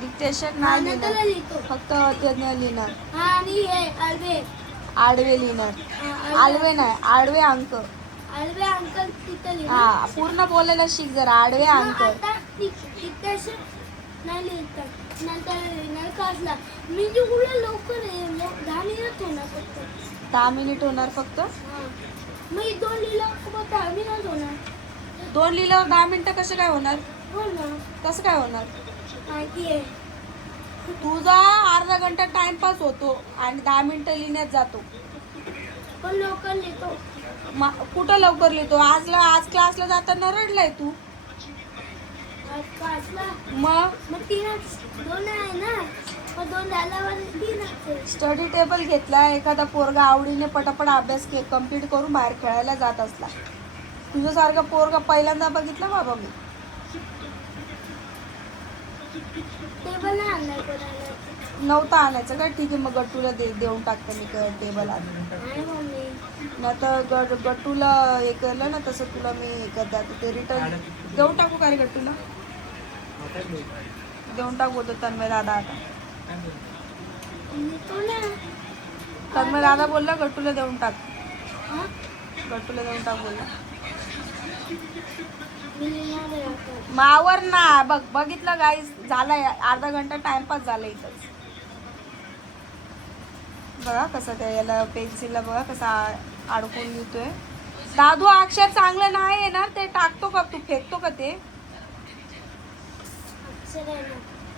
Dictation नाही लिहिणार, फक्त अध्यज्ञ लिहिणार. आणि हे आडवे लिहिणार. आडवे नाही, आडवे अंक. आडवे अंक तिथे लिहिणार. हा, पूर्ण बोलायला शिक जरा. आडवे अंक डिक्टेशन नाही लिहितात, नंतर लिहिणार क्लासला. मी जेवढं लवकर आहे 10 मिनिट होणार फक्त. 10 मिनिट होणार फक्त. मी 2 लिहिल्यावर 10 मिनिट होणार. 2 लिहिल्यावर 10 मिनिटं कसं काय होणार? हो ना. कसं काय होणार? माहिती आहे. तुझा अर्धा घंटा टाइमपास होतो आणि 10 मिनिटं लिहिण्यात जातो. पण लवकर लिहितो. कुठं लवकर लिहितो? आज क्लासला जाताना रडलाय तू. मग 2 आहे ना, मग 2 झाल्यावर 3. स्टडी टेबल घेतला. एखादा पोरगा आवडीने पटापट अभ्यास कम्प्लीट करून बाहेर खेळायला जात असला. तुझ्यासारखा पोरगा पहिल्यांदा बघितला बाबा मी. टेबल नाही आणलाय कोणाला. नव्हता आणायचं का? ठीक आहे, मग गट्टूला देऊन टाकते मी टेबल आणून. ना तर गट्टूला हे केलं ना तसं तुला मी हे करता ते रिटर्न देऊन टाकू का रे गट्टूला? देऊन टाकू होतं तन्मय दादा. आता तन्मय दादा बोलला गट्टूला देऊन टाक. गट्टूला देऊन टाक बोलला. मावर ना. बघितलं गाईस, झालाय अर्धा घंटा टाइमपास झाला इथंच. बघा कसं त्या याला पेन्सिलला बघा कसा अडकून लिहितोय. दादू अक्षर चांगलं नाही येणार ते टाकतो का तू? फेकतो का ते?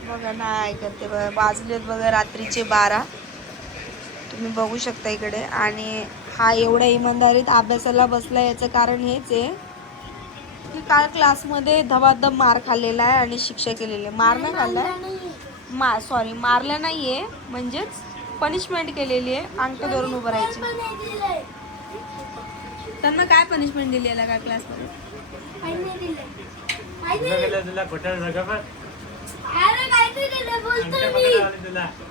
बघा नाही ऐकत ते. वाजलेत बघा रात्रीचे 12. तुम्ही बघू शकता इकडे. आणि हा एवढ्या इमानदारीत अभ्यासाला बसला याचं कारण हेच आहे की काल क्लासमध्ये धबाधब मार खाल्लेला आहे आणि शिक्षा केलेली आहे. मार नाही खाल्लाय, सॉरी मारलं नाहीये, म्हणजेच पनिशमेंट केलेली आहे. अंक धरून उभं राहायची. त्यांना काय पनिशमेंट दिली आहे काय क्लासमध्ये?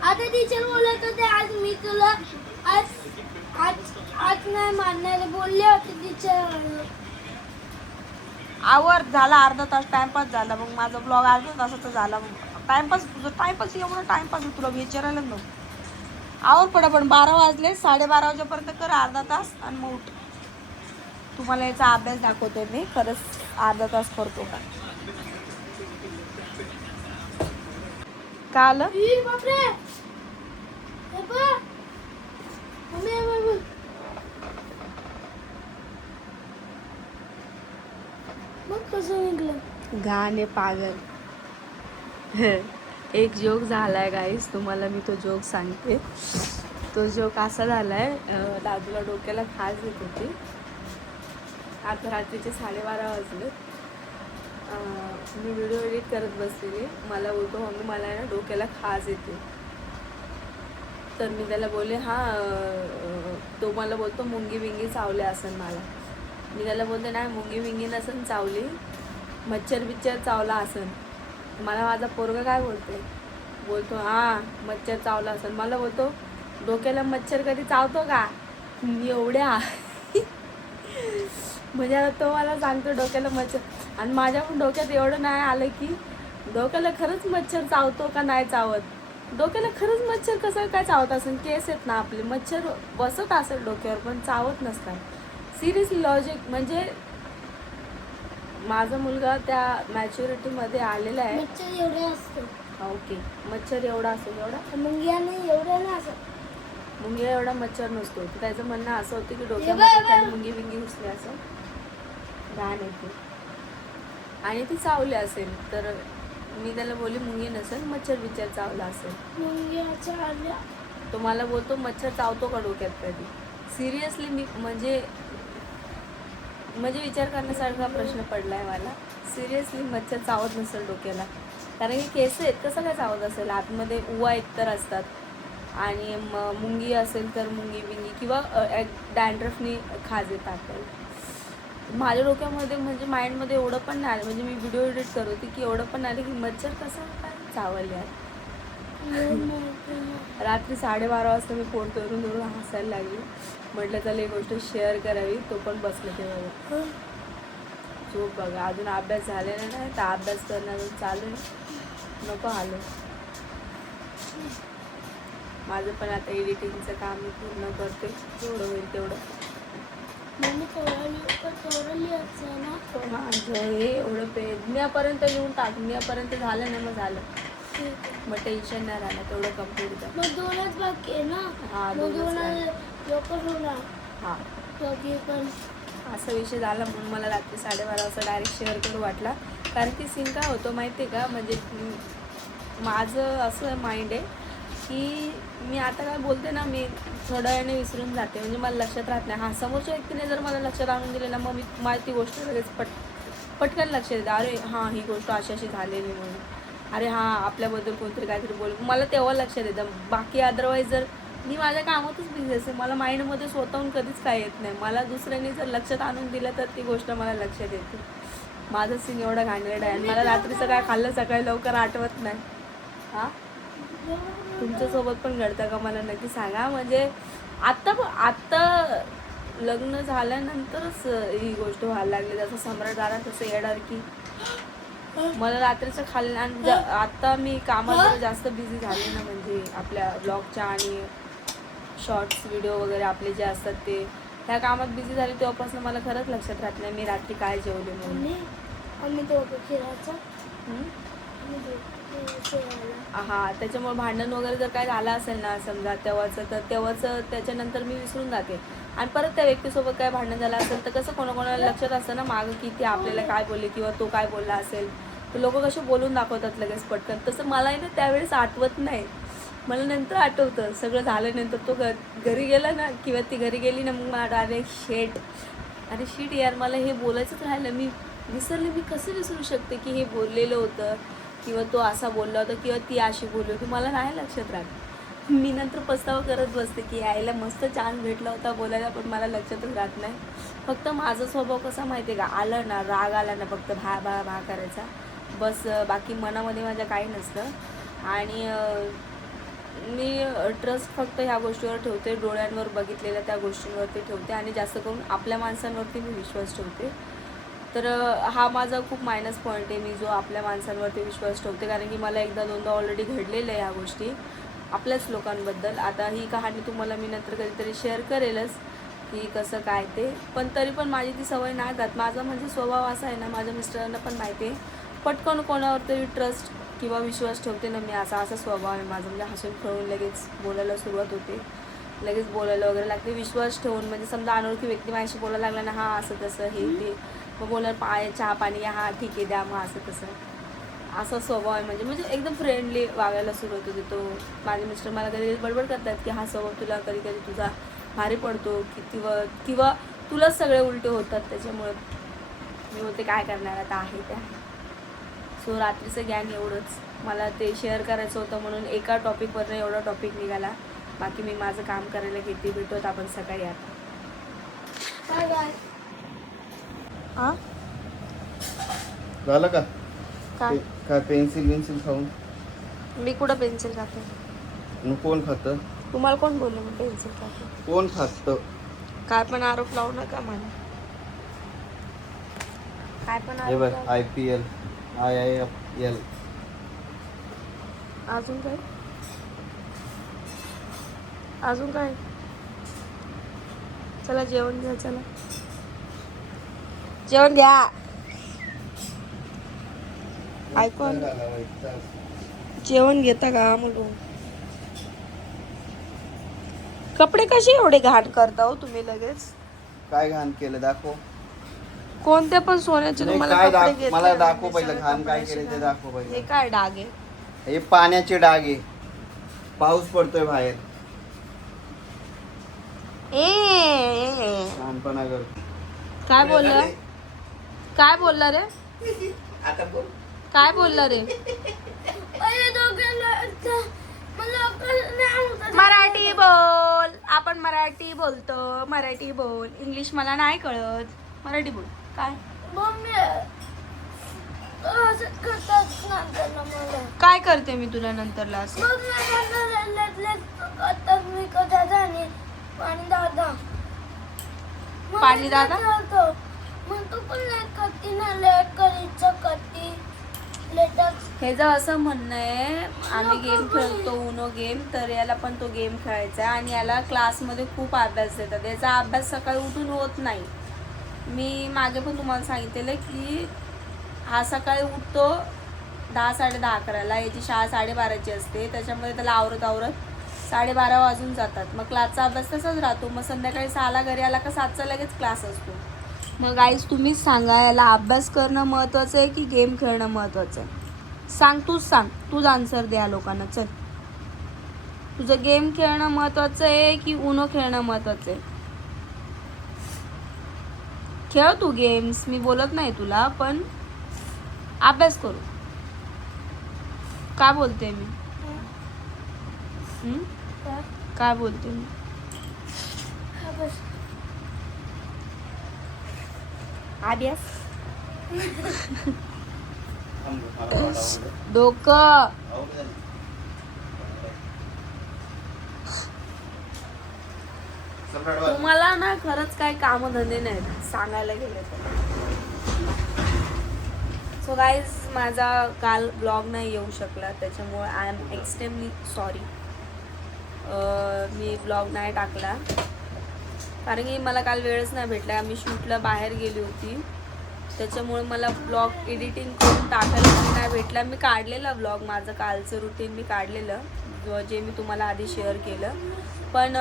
आता टीचर बोलत होते आज मी तुला आज नाही मारणार बोलले होते टीचर. आवर झाला अर्धा तास टाइमपास झाला. मग माझा ब्लॉग अर्धा तासाचा झाला. टाइमपास एवढा टाइमपास तुला विचारायला नको. आवर पटापट. 12 वाजले. 12:30 वाजेपर्यंत कर अर्धा तास आणि मग उठ. तुम्हाला याचा अभ्यास दाखवतोय मी खरंच अर्धा तास करतो का. काल गाणे पागल. एक जोक झालाय गाईस, तुम्हाला मी तो जोक सांगते. तो जोक असा झालाय, दादूला डोक्याला खाज येत होती. आता रात्रीचे 12:30 वाजले. मी व्हिडिओ एडिट करत बसलेली. मला बोलतो मम्मी मला ना डोक्याला खाज येते. तर मी त्याला बोलले तो मला बोलतो मुंगी विंगी चावले असेल मला. मी त्याला बोलते नाही मुंगी विंगी नसेल चावली, मच्छर बिच्छर चावला असेल. मला माझा पोरगा काय बोलतो मच्छर चावला असेल. मला बोलतो डोक्याला मच्छर कधी चावतो का? एवढ्या म्हणजे आता तो मला सांगतो डोक्याला मच्छर. आणि माझ्या पण डोक्यात एवढं नाही आलं की डोक्याला खरंच मच्छर चावतो का नाही चावत. डोक्याला खरंच मच्छर कसं काय चावत असेल? केस आहेत ना आपले, मच्छर बसत असेल डोक्यावर पण चावत नसतात. Seriously logic. म्हणजे माझा मुलगा त्या मॅच्युरिटीमध्ये आलेला आहे. मच्छर एवढे असतो. ओके, मच्छर एवढा असतो. एवढा मुंग्या नाही, एवढा नाही असं. मुंग्या एवढा मच्छर नसतो. त्याचं म्हणणं असं होतं की डोक्यामध्ये मुंगी बिंगी घुसली असं घाण येते आणि ती चावली असेल. तर मी त्याला बोलली मुंगी नसेल, मच्छर बिच्छर चावला असेल. मुंग्या चावल्या. तो मला बोलतो मच्छर चावतो का डोक्यात कधी? सिरियसली मी म्हणजे विचार करण्यासारखा प्रश्न पडलाय मला. सिरियसली मच्छर चावत नसेल डोक्याला, कारण की केस आहेत कसं काय चावत असेल? आतमध्ये उवा एकतर असतात आणि मुंगी असेल तर मुंगी बिंगी किंवा डॅन्ड्रफनी खाज येतात आपल्याला. माझ्या डोक्यामध्ये म्हणजे माइंडमध्ये एवढं पण नाही आलं. म्हणजे मी व्हिडिओ एडिट करत होती की एवढं पण आलं की मच्छर कसं काय चावल यार. रात्री 12:30 वाजता मी पोट धरून हसायला लागली. म्हटलं चला एक गोष्ट शेअर करावी. तो पण बसलं तेव्हा. झोप बघा, अजून अभ्यास झालेला नाही तर अभ्यास करणं अजून चालू आहे. नको आलो. माझं पण आता एडिटिंगचं काम मी पूर्ण करते, जेवढं होईल तेवढं. माझं हे एवढं म्यापर्यंत येऊन टाक, म्यापर्यंत झालं ना मग झालं, मग टेन्शन नाही राहिलं, तेवढं कम्प्लीट कर. मग 2च बाकी आहे ना. हां, हां पण असा विषय झाला म्हणून मला रात्री 12:30 वाजता डायरेक्ट शेअर करू वाटला. कारण की सीन काय होतं माहिती आहे का, म्हणजे माझं असं माइंड आहे की मी आता काय बोलते ना, मी थोड्या वेळाने विसरून जाते, म्हणजे मला लक्षात राहत नाही. हां, समोरच्या व्यक्तीने जर मला लक्षात आणून दिले ना, मग मी मला ती गोष्ट लगेच पटकन लक्षात येते. अरे हां, ही गोष्ट अशी अशी झालेली म्हणून, अरे हां आपल्याबद्दल कोणतरी काहीतरी बोल, मला तेव्हा लक्षात येतं. बाकी अदरवाईज जर मी माझ्या कामातच बिझी असेल, मला माइंडमध्ये स्वतःहून कधीच काय येत नाही. मला दुसऱ्याने जर लक्षात आणून दिलं तर ती गोष्ट मला लक्षात येते. माझं सीन एवढं घाणेरडं आहे. मला रात्रीचं काय खाल्लं सकाळी लवकर आठवत नाही. हां, तुमच्यासोबत पण घडतं का मला नक्की सांगा. म्हणजे आत्ता लग्न झाल्यानंतरच ही गोष्ट व्हायला लागली. जसं सम्राट आला तसं येणार की मला रात्रीचं खाल्लं. आणि आत्ता मी कामात जास्त बिझी झाले ना, म्हणजे आपल्या ब्लॉगच्या आणि शॉर्ट्स व्हिडिओ वगैरे आपले जे असतात ते, ह्या कामात बिझी झाले तेव्हापासून मला खरंच लक्षात राहत नाही मी रात्री काय जेवले म्हणून. हां, त्याच्यामुळे भांडण वगैरे जर काय झालं असेल ना समजा तेव्हाच त्याच्यानंतर मी विसरून जाते. आणि परत त्या व्यक्तीसोबत काय भांडण झालं असेल तर कसं कोणाकोणाला लक्षात असतं ना मागं की ते आपल्याला काय बोलले किंवा तो काय बोलला असेल, तर लोक कसे बोलून दाखवतात लगेच पटकन. तसं मला ना त्यावेळेस आठवत नाही, मला नंतर आठवतं. सगळं झाल्यानंतर तो घरी गेला ना किंवा ती घरी गेली ना, मग मला डायरेक्ट अरे शिट यार, मला हे बोलायचंच राहिलं, मी विसरले. मी कसं विसरू शकते की हे बोललेलं होतं किंवा तो असा बोलला होता किंवा ती अशी बोलली होती, मला नाही लक्षात राहत. मी नंतर पस्तावा करत बसते की यायला मस्त चान्स भेटला होता बोलायला, पण मला लक्षातच राहत नाही. फक्त माझा स्वभाव कसा माहिती आहे का, आलं ना राग आला ना फक्त भा करायचा बस, बाकी मनामध्ये माझ्या काही नसतं. आणि मी ट्रस्ट फक्त ह्या गोष्टीवर ठेवते, डोळ्यांवर बघितलेल्या त्या गोष्टींवरती ठेवते आणि जास्त करून आपल्या माणसांवरती मी विश्वास ठेवते. तर हा माझा खूप मायनस पॉईंट आहे, मी जो आपल्या माणसांवरती विश्वास ठेवते. कारण की मला एकदा दोनदा ऑलरेडी घडलेलं आहे ह्या गोष्टी आपल्याच लोकांबद्दल. आता ही कहाणी तुम्हाला मी नंतर कधीतरी शेअर करेलच की कसं काय ते, पण तरी पण माझी ती सवय नाही जात. माझा म्हणजे स्वभाव असा आहे ना, माझ्या मिस्टरांना पण माहिती आहे, पटकन कोणावर तरी ट्रस्ट किंवा विश्वास ठेवते ना मी, असा स्वभाव आहे माझं. म्हणजे हसून खेळून लगेच बोलायला सुरुवात होते, लगेच बोलायला वगैरे लागते विश्वास ठेवून. म्हणजे समजा अनोळखी व्यक्ती माझ्याशी बोलायला लागला ना, हां असं तसं हे ते, मग बोलायला चहा पाणी या, हां ठीक आहे द्या, मग असं तसं, असा स्वभाव आहे. म्हणजे एकदम फ्रेंडली वागायला सुरुवात होते. तो माझे मिस्टर मला कधी बडबड करतात की हा स्वभाव तुला कधी कधी तुझा भारी पडतो किंवा तुलाच सगळे उलटे होतात. त्याच्यामुळे मी बोलते काय करणार आता, आहे त्या. सो रात्रीचं ज्ञान एवढंच मला ते शेअर करायचं होतं, म्हणून एका टॉपिकवरनं एवढा टॉपिक निघाला. बाकी मी माझं काम करायला घेते. भेटूत आपण सकाळी आता. Bye bye. हां झालं का काय पेन्सिल खाऊन? मी कुठं पेन्सिल खाते? मग कोण खातं? तुम्हाला कोण बोललं मी पेन्सिल खाते? कोण खातं? काय पण आरोप लावू नका मला, काय पण हे बघ, आरोप. IPL IIFL. अजून काय? अजून काय? चला जेवण घ्या, चला जेवण घ्या. ऐकून जेवण घेता का म्हणून. कपडे कसे एवढे घाण करता हो तुम्ही लगेच? काय घाण केलं दाखव. कोणत्या पण सोन्याचे नाही, तुम्हाला काय कपडे घेतले मला ना, दाखव मी पहिलं सगळे घाण काय कपडे केलं ते असे दाखव हे पहिलं. काय डाग आहे? हे पाण्याचे डाग आहे, पाऊस पडतोय बाहेर. शहाणपणा कर. काय बोलला? काय बोलला रे? आता बोल. काय बोलला रे? मराठी बोल, आपण मराठी बोलतो. मराठी बोल, इंग्लिश मला नाही कळत. मराठी बोल. काय काय करते मी तुला नंतरला असं? पाणी दादा मग तू पण लेट करती ना, लेट करीच करती. ह्याचं असं म्हणणं आहे आम्ही गेम खेळतो उनो गेम, तर याला पण तो गेम खेळायचा आहे आणि याला क्लासमध्ये खूप अभ्यास देतात. याचा अभ्यास सकाळी उठून होत नाही. मी मागे पण तुम्हाला सांगितलेलं की हा सकाळी उठतो 10-10:30 11ला, याची शाळा 12:30ची असते, त्याच्यामध्ये त्याला आवरत 12:30 वाजून जातात. मग क्लासचा अभ्यास तसाच राहतो. मग संध्याकाळी 6ला घरी आला का 7चा लगेच क्लास असतो. मग गाईज तुम्हीच सांगा, याला अभ्यास करणं महत्त्वाचं आहे की गेम खेळणं महत्त्वाचं आहे? सांग, तूच सांग, तूच आन्सर द्या लोकांना. चल, तुझं गेम खेळणं महत्त्वाचं आहे की उनो खेळणं महत्त्वाचं आहे? खेळ तू गेम्स, मी बोलत नाही तुला, पण अभ्यास करू. काय बोलते मी? काय बोलते मी? अभ्यास डोकं. तुम्हाला ना खरंच काय कामधंदे नाहीत सांगायला गेले तर. सो गाईज, माझा काल ब्लॉग नाही येऊ शकला, त्याच्यामुळे I am extremely sorry. Me blog नाही टाकला कारण की मला काल वेळच नाही भेटला. मी शूटला बाहेर गेली होती, त्याच्यामुळे मला ब्लॉग एडिटिंग करून टाकायला नाही भेटला. मी काढलेला ब्लॉग, माझं कालचं रुटीन मी काढलेलं, जे मी तुम्हाला आधी शेअर केलं, पण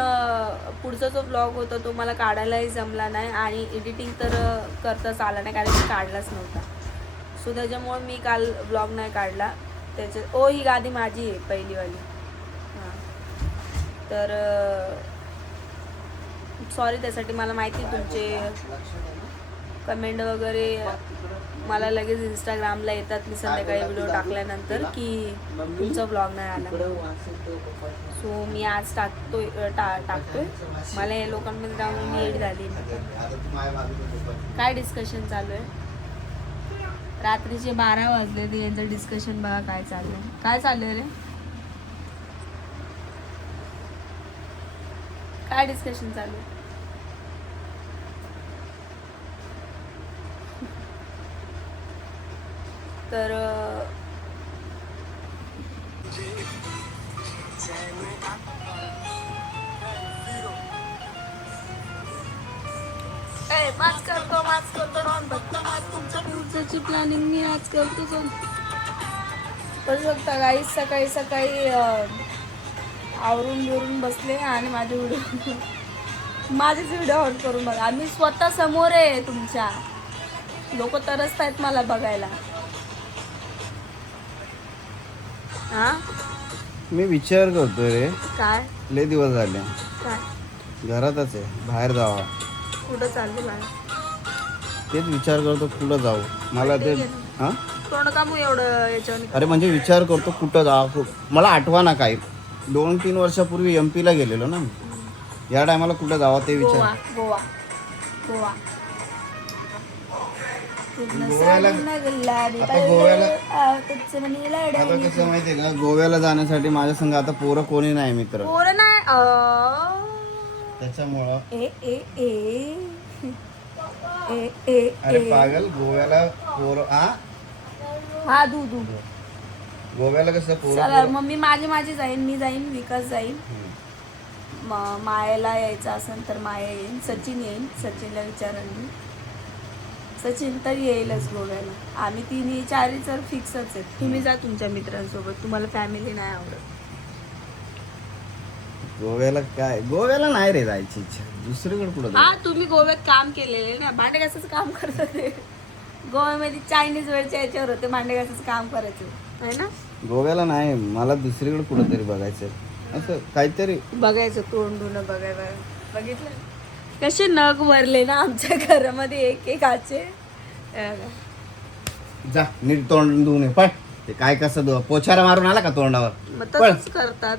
पुढचा जो ब्लॉग होता तो मला काढायलाही जमला नाही आणि एडिटिंग तर करताच आला नाही कारण मी काढलाच नव्हता. सो त्याच्यामुळे मी काल ब्लॉग नाही काढला. ही गादी माझी आहे पहिलीवाली. हां, तर सॉरी त्यासाठी. मला माहिती तुमचे कमेंट वगैरे मला लगेच इंस्टाग्रामला येतात मी संध्याकाळी व्हिडिओ टाकल्यानंतर की तुमचा ब्लॉग नाही आला. सो मी आज टाकतोय. मला या लोकांमध्ये जाऊन मी एड झाली. काय डिस्कशन चालू आहे? रात्रीचे 12 वाजले ते यांचं डिस्कशन बघा काय चाललंय. काय चाललंय रे? काय डिस्कशन चालू आहे? तर तुमच्या फ्युचरची प्लॅनिंग मी आज करतो. करू शकता गाईज, सकाळी सकाळी आवरून बिरून बसले आणि माझेच व्हिडिओ ऑन करून बघा. आम्ही स्वतः समोर आहे तुमच्या. लोक तरसत आहेत मला बघायला. हा, मी विचार करतोय रे. काय? लय दिवस झाले. काय? घरातच आहे, बाहेर जावा. कुठं चालले बाहेर? तेच विचार करतो कुठं जाऊ. मला ते हा तोंड कामू एवढं याच्यावर. अरे म्हणजे विचार करतो कुठं जाऊ. मला आठवा ना काय. 2-3 वर्षापूर्वी MP ला गेलेलो ना मी. या टायमाला कुठं जावं ते विचार. गोवा. आता कसं माहितीये का, गोव्याला जाण्यासाठी माझ्या संग आता पोरं कोणी नाही मित्र. पोरं नाही. त्याच्यामुळं ए अरे पागल, गोव्याला पोरं हा दू गोव्याला कसं चला पोरं. मग मी माझी जाईन. मी जाईन, विकास जाईन. मायेला यायचं असेल तर माया येईन. सचिन येईन. सचिनला विचारेन मी. सचिन तर येईलच गोव्याला. आम्ही 3-4 तर फिक्सच आहेत. तुम्ही जा तुमच्या मित्रांसोबत. तुम्हाला फॅमिली नाही आवडत. गोव्याला काय, गोव्याला नाही रे जायची इच्छा. दुसरीकडे कुठं हा, तुम्ही गोव्यात काम केलेले ना, भांडे घासायचं काम करत होते. गोव्यामध्ये चायनीज वेळच्या याच्यावर होते, भांडे घासायचं काम करायचं आहे ना. गोव्याला नाही, मला दुसरीकडे कुठं तरी बघायचं. असं काहीतरी बघायचं, तोंडून बघायला. बघितलं कसे नग भरले ना आमच्या घरामध्ये एक आचे. जा नीट तोंड धुवून ये. पण ते काय कसं पोछारा मारून आला का तोंडावर? मग तसंच करतात.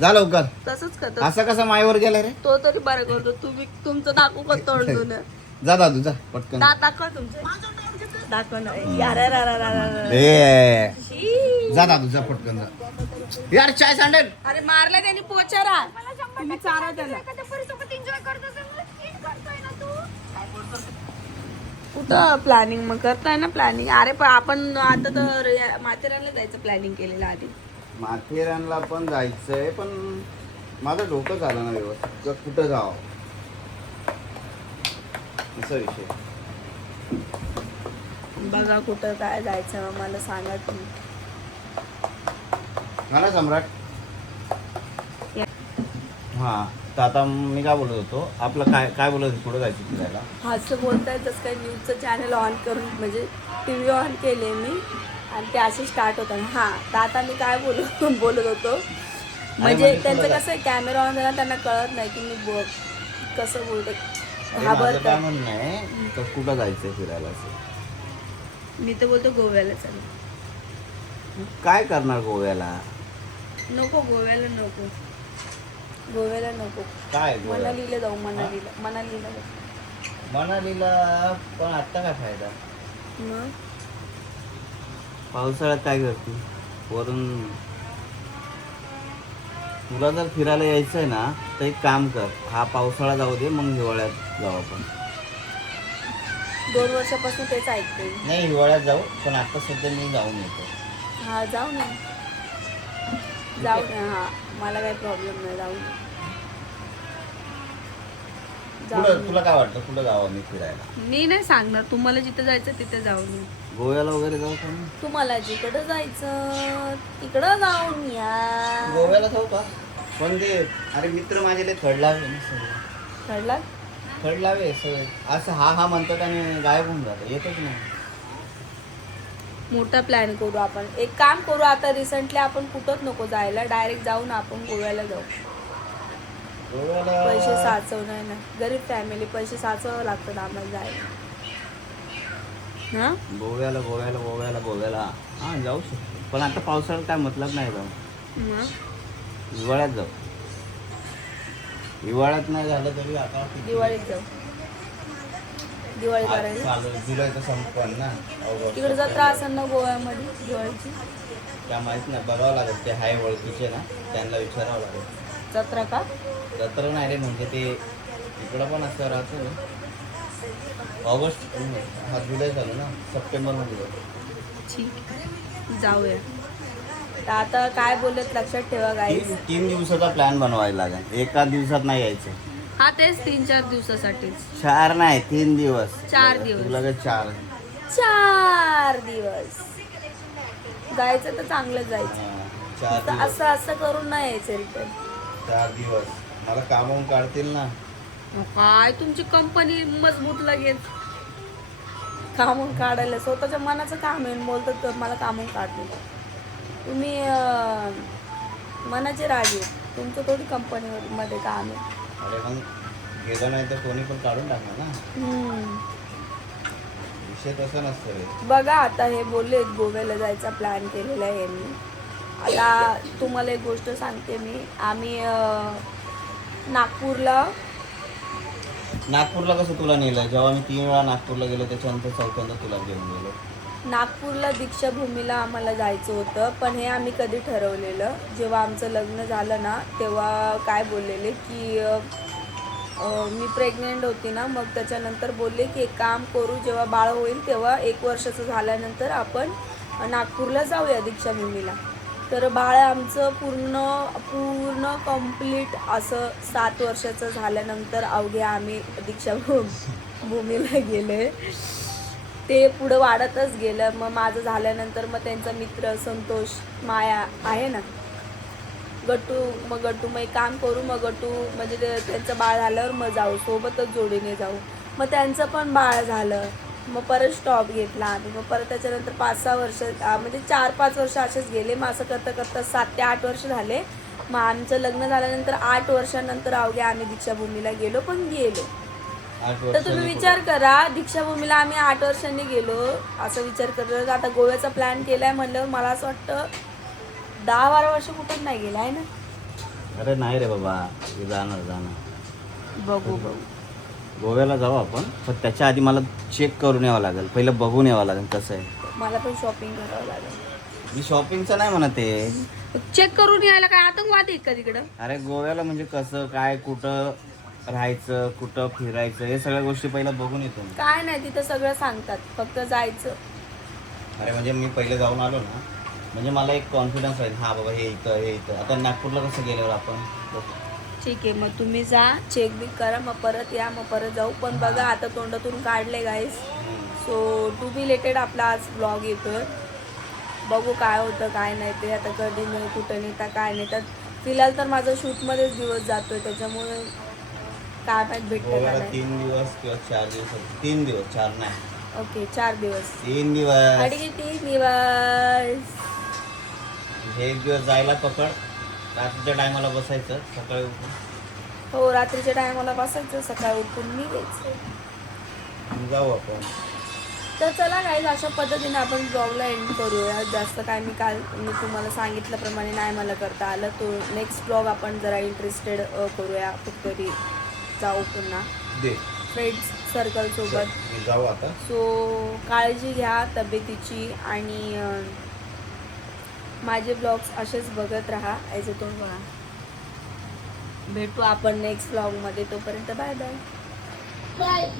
जा लवकर. तसंच करतात. असं कसं मायवर गेला रे? तो तरी बरं करतो. तुम्ही तुमचं दाखवू का तोंडून? जा दादू जा पटकन. दात दाखव तुमचं. दाखव ना. जा दादू जा पटकन जा. यार चाय सांडेल. अरे मारला त्यांनी पोचारा. तुम्ही चारा त्याला. कुठं प्लॅनिंग मग करताय ना प्लॅनिंग? अरे पण आपण आता तर माथेरानला जायचं प्लॅनिंग केलेलं आधी. माथेरानला पण जायचंय, पण माझं डोकं झालं ना व्यवस्थित कुठं जावं असा विषय. बघा कुठं काय जायचं मला सांगा तुम्ही. मला सम्राट. हां, तर आता मी काय बोलत होतो, आपलं काय काय बोलत होतो, कुठं जायचं फिरायला? असं बोलताय तसं काय न्यूजचं चॅनल ऑन करून म्हणजे टी व्ही ऑन केले मी आणि ते असे स्टार्ट होतात. हां, तर आता मी काय बोलत होतो म्हणजे म्हणजे त्यांचं तुला कसं आहे कॅमेरा ऑन झाला त्यांना कळत नाही की मी कसं बोलते. अरे माझं काय म्हणणं आहे, तर कुठं जायचंय फिरायला असं? मी तर बोलतो गोव्याला चालू. काय करणार गोव्याला? नको गोव्याला नको, गोव्याला नको. काय गोव्याला? मनालीला जाऊ, मनालीला जाऊ. मनालीला पण आत्ता काय फायदा? मग पावसाळ्यात काय करते वरून? तुला जर फिरायला यायचं आहे ना तर एक काम कर, हा पावसाळा जाऊ दे, मग हिवाळ्यात जाऊ आपण. 2 वर्षापासून तेच ऐकते. नाही हिवाळ्यात जाऊ, पण आता सध्या मी जाऊन येतो. हा जाऊ ना, जाऊ ना. हा मला काही प्रॉब्लेम नाही, जाऊ ना. कुठं तुला काय वाटतं कुठं जावं मी फिरायला? मी नाही सांगणार, तुम्हाला जिथे जायचं तिथे जाऊन या. गोव्याला वगैरे जाऊ का? तुम्हाला जिकडं जायचं तिकडं जाऊन या. गोव्याला जाऊ का? पण ते अरे मित्र माझे लय थर्ड लावे ना सगळे. कळला? थर्ड लावे सगळे असं हा म्हणतात आणि गायब होऊन जातं, येतच नाही. मोठा प्लॅन करू आपण. एक काम करू, आता रिसेंटली आपण कुठंच नको जायला, डायरेक्ट जाऊन आपण गोव्याला जाऊ. गोव्याला पैसे साचवणार ना, गरीब फॅमिली, पैसे साचवावं लागतं आम्हाला जायला. हां गोव्याला गोव्याला गोव्याला गोव्याला हां जाऊ शकतो, पण आता पावसाळ्यात काय मतलब नाही जाऊ. मग हिवाळ्यात जाऊ. हिवाळ्यात नाही झालं तरी आता दिवाळीत जाऊ. दिवाळी आज करायला चालू जुलै तर संपन ना. तिकडे जत्रा असेल ना गोव्यामध्ये दिवाळीची. काय माहित नाही, बघावं लागेल. ते हाय ओळखीचे ना, त्यांना विचारावं लागेल. जत्रा का? जत्रा नाही रे, म्हणजे ते इकडं पण असं राहतं ना. ऑगस्ट हा जुलै झालं ना, सप्टेंबरमध्ये जाऊ. ठीक, जाऊया. तर आता काय बोलत लक्षात ठेवा गाईस. 3 दिवसाचा प्लॅन बनवायला लागेल, एका दिवसात नाही यायचं. हा तेच 3-4 दिवसासाठी. 4 नाही 3 दिवस. 4 दिवस. तुला काय 4? 4 दिवस जायचं तर चांगलं जायचं. 4 तर दिवस. असं करून नाही यायचं रिटर्न. 4 दिवस मला कामावून काढतील ना. काय तुमची कंपनी मजबूत लगेच कामून काढायला. स्वतःच्या मनाचं काम आहे, बोलतात तर मला कामून काढतो. तुम्ही मनाचे राजे, तुमचं थोडी कंपनीमध्ये काम आहे. अरे मग गेलं नाही तर कोणी पण काढून टाकणार ना. विषय तसं नसतं रे. बघा आता हे बोलले गोव्याला जायचा प्लॅन केलेला आहे यांनी. आता तुम्हाला एक गोष्ट सांगते मी. आम्ही नागपूरला कसं तुला नेलं? जेव्हा मी 3 वेळा नागपूरला गेलो त्याच्यानंतर चौथ्यांदा तुला घेऊन गेलो. नागपूरला दीक्षाभूमीला आम्हाला जायचं होतं, पण हे आम्ही कधी ठरवलेलं जेव्हा आमचं लग्न झालं ना, तेव्हा काय बोललेले की मी प्रेग्नेंट होती ना, मग त्याच्यानंतर बोलले की एक काम करू, जेव्हा बाळ होईल तेव्हा 1 वर्षाचं झाल्यानंतर आपण नागपूरला जाऊया दीक्षाभूमीला. तर बाळ आमचं पूर्ण कंप्लीट असं 7 वर्षाचं झाल्यानंतर अवघे आम्ही दीक्षाभूमीला गेले. ते पुढं वाढतच गेलं. मग माझं झाल्यानंतर मग त्यांचा मित्र संतोष, माया आहे ना, गट्टू मग एक काम करू, मग गट्टू म्हणजे त्यांचं बाळ झाल्यावर मग जाऊ, सोबतच जोडीने जाऊ. मग त्यांचं पण बाळ झालं, मग परत स्टॉप घेतला आम्ही. मग परत त्याच्यानंतर 5-6 वर्ष म्हणजे 4-5 वर्ष असेच गेले. मग असं करता 7 ते 8 वर्ष झाले. मग आमचं लग्न झाल्यानंतर 8 वर्षानंतर अवघे आम्ही दीक्षाभूमीला गेलो, पण गेलो. तर तुम्ही विचार करा, दीक्षाभूमीला आम्ही 8 वर्षांनी गेलो, असं विचार करत आता गोव्याचा प्लॅन केलाय म्हणल्यावर मला असं वाटतं 10-12 वर्ष कुठंच नाही गेला आहे ना. अरे नाही रे बाबा, जाणार बघू गोव्याला जाऊ आपण, पण त्याच्या आधी मला चेक करून यावं लागेल, पहिलं बघून यावं लागेल कसं आहे. मला पण शॉपिंग करावं लागेल. मी शॉपिंगचं नाही म्हणत आहे, चेक करून यायला काय आतंकवाद आहे का तिकडं? अरे गोव्याला म्हणजे कसं काय कुठं राहायचं, कुठं फिरायचं, हे सगळ्या गोष्टी पहिला बघून येतो मी. काय नाही तिथं सगळं सांगतात, फक्त जायचं. अरे म्हणजे मी पहिले जाऊन आलो ना, म्हणजे मला एक कॉन्फिडन्स आहे, हा बाबा हे इथं हे इथं. आता नागपूरला कसं गेल्यावर आपण बघू. ठीक आहे, मग तुम्ही जा, चेक बिक करा, मग परत या, मग परत जाऊ. पण बघा आता तोंडातून काढले गाईस. सो टू बी रिलेटेड आपला आज ब्लॉग येतोय. बघू काय होतं काय नाही ते, आता कधी नाही, कुठं नेता काय नाही. तर फिलहाल तर माझा शूटमध्येच दिवस जातोय, त्याच्यामुळे काय माहीत भेटतं का गोव्याला नाही. 3 दिवस किंवा 4 दिवस. 3 दिवस, 4 नाही, ओके 4 दिवस. 3 दिवस. आणि 3 दिवस. हे 1 दिवस जायला पकड, रात्रीच्या टायमाला बसायचं, सकाळी उठून हो, रात्रीच्या टायमाला बसायचं, सकाळी उठून निघायचं. जाऊ आपण. तर चला गाईज, अशा पद्धतीने आपण ब्लॉगला एंड करूया. जास्त काय मी तुम्हाला सांगितल्याप्रमाणे नाही मला करता आलं. तो नेक्स्ट ब्लॉग आपण जरा इंटरेस्टेड करूया, कुठतरी जाऊ पुन्हा दे फ्रेंड्स सर्कलसोबत. मी जाऊ आता. सो काळजी घ्या तब्येतीची आणि माझे ब्लॉग्स असेच बघत राहा. याचे तोंड बघा. भेटू आपण नेक्स्ट ब्लॉगमध्ये, तोपर्यंत बाय बाय. बाय.